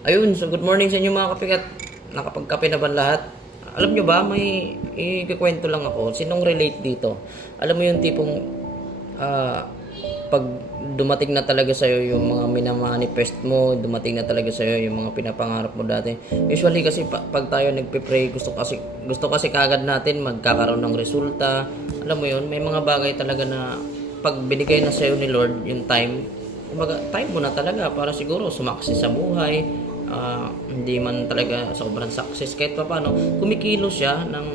Ayun, so good morning sa inyo mga kapikat. Nakapagkape na ba lahat? Alam nyo ba, may ikikwento lang ako. Sinong relate dito? Alam mo yung tipong pag dumating na talaga sa'yo yung mga minamanifest mo, dumating na talaga sa'yo yung mga pinapangarap mo dati. Usually kasi pag tayo nagpe-pray, gusto kasi kagad natin magkakaroon ng resulta. Alam mo yun, may mga bagay talaga na pag binigay na sa'yo ni Lord yung time, kumbaga, time mo na talaga para siguro sumakses sa buhay. Hindi man talaga sobrang success kahit pa paano kumikilos siya ng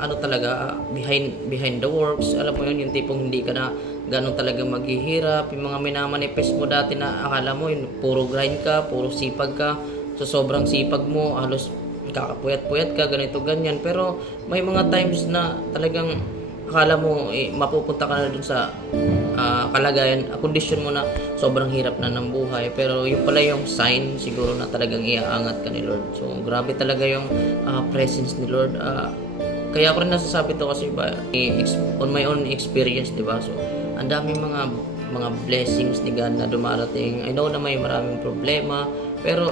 ano talaga behind the works. Alam mo yun, yung tipong hindi ka na ganun talaga maghihirap. Yung mga minamanifest mo dati na akala mo yun puro grind ka, puro sipag ka, so sobrang sipag mo halos kakapuyat-puyat ka, ganito ganyan, pero may mga times na talagang akala mo mapupunta ka na dun sa kalagayan, kondisyon mo na sobrang hirap na ng buhay, pero yung pala yung sign siguro na talagang iaangat ka ni Lord. So grabe talaga yung presence ni Lord. Kaya ako rin nasasabi to kasi ba on my own experience, di ba? So ang daming mga blessings ni God na dumarating. I know na may maraming problema, pero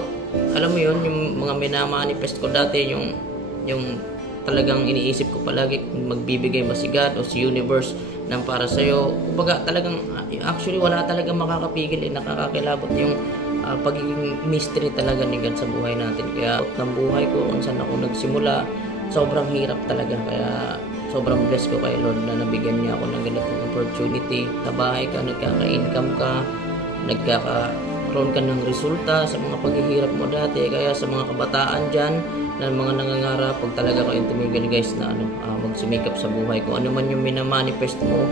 alam mo yun, yung mga minamanifest ko dati, yung talagang iniisip ko palagi kung magbibigay ba si God o si universe ng para sa'yo. Kumbaga talagang actually wala talagang makakapigil, nakakakilabot yung pagiging mystery talaga ni God sa buhay natin. Kaya ng buhay ko kung saan ako nagsimula, sobrang hirap talaga. Kaya sobrang blessed ko kay Lord na nabigyan niya ako ng ganitong opportunity. Sa bahay ka, nagkaka-income ka, nagkakaroon ka ng resulta sa mga paghihirap mo dati. Kaya sa mga kabataan dyan na mga nangangarap, pag talaga kayong tumigil guys na magsumikap sa buhay, kung ano man yung minamanifest mo,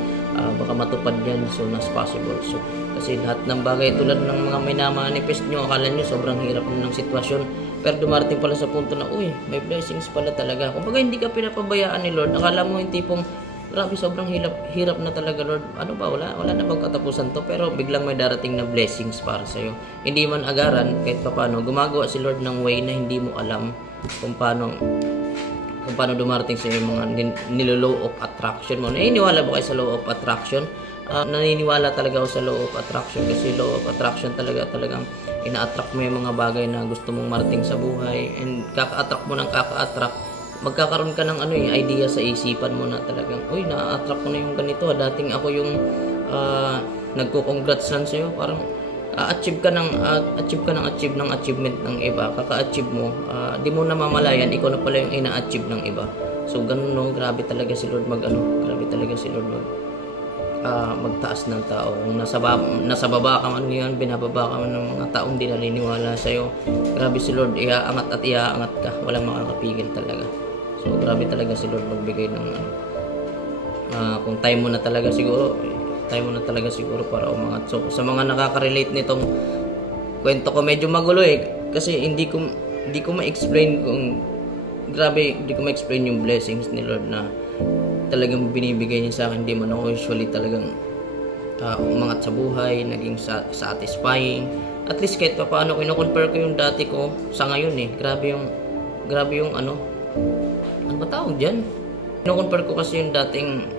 baka matupad yan as soon as possible. So kasi lahat ng bagay tulad ng mga minamanifest nyo, akala nyo sobrang hirap ng sitwasyon, pero dumarating pala sa punto na uy, may blessings pala talaga. Kumbaga hindi ka pinapabayaan ni Lord. Akala mo yung tipong grabe, sobrang hirap na talaga Lord. Ano ba, wala na bang katapusan to? Pero biglang may darating na blessings para sa'yo. Hindi man agaran, kahit paano, gumagawa si Lord ng way na hindi mo alam kung paano dumarating sa yung mga nilo-law of attraction mo. Naniniwala ba kayo sa law of attraction? Naniniwala talaga ako sa law of attraction kasi law of attraction talagang ina-attract mo yung mga bagay na gusto mong marating sa buhay, and kaka-attract mo ng kaka-attract, magkakaroon ka ng idea sa isipan mo na talagang uy, na-attract ko na yung ganito. Dating ako yung nagko-congrats lang sa'yo, parang achieve ng achievement ng iba, kaka-achieve mo, di mo namamalayan ikaw na pala yung ina-achieve ng iba. So ganun, no, grabe talaga si Lord grabe talaga si Lord magtaas ng tao. Kung nasa baba ka man ngayon, binababa ka man ng mga taong di naniniwala sa'yo, grabe si Lord, iaangat at iaangat ka, walang makakapigil talaga. So grabe talaga si Lord magbigay ng kung time mo na talaga siguro para umangat. So sa mga nakaka-relate nitong kwento ko, medyo magulo kasi hindi ko ma-explain hindi ko ma-explain yung blessings ni Lord na talagang binibigay niya sa akin. Hindi man ako usually talagang umangat sa buhay, naging satisfying. At least kahit pa paano, kino-compare ko yung dati ko sa ngayon grabe yung ano ba tawag dyan? Kino-compare ko kasi yung dating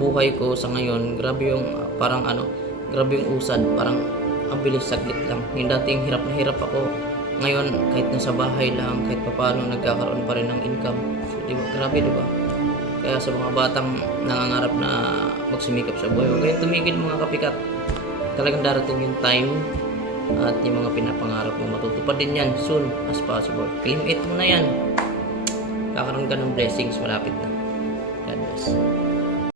buhay ko sa ngayon, grabe yung grabe yung usad, parang ang bilis, saglit lang. Yung dating hirap na hirap ako, ngayon kahit nasa bahay lang, kahit pa paano nagkakaroon pa rin ng income. So, diba? Grabe, diba? Kaya sa mga batang nangangarap na magsumikap sa buhay, huwag kayong tumigil mga kapikat. Talagang darating yung time at yung mga pinapangarap mo, matutupad din yan soon as possible. Claim it mo na yan. Kakaroon ka ng blessings, malapit na. God bless.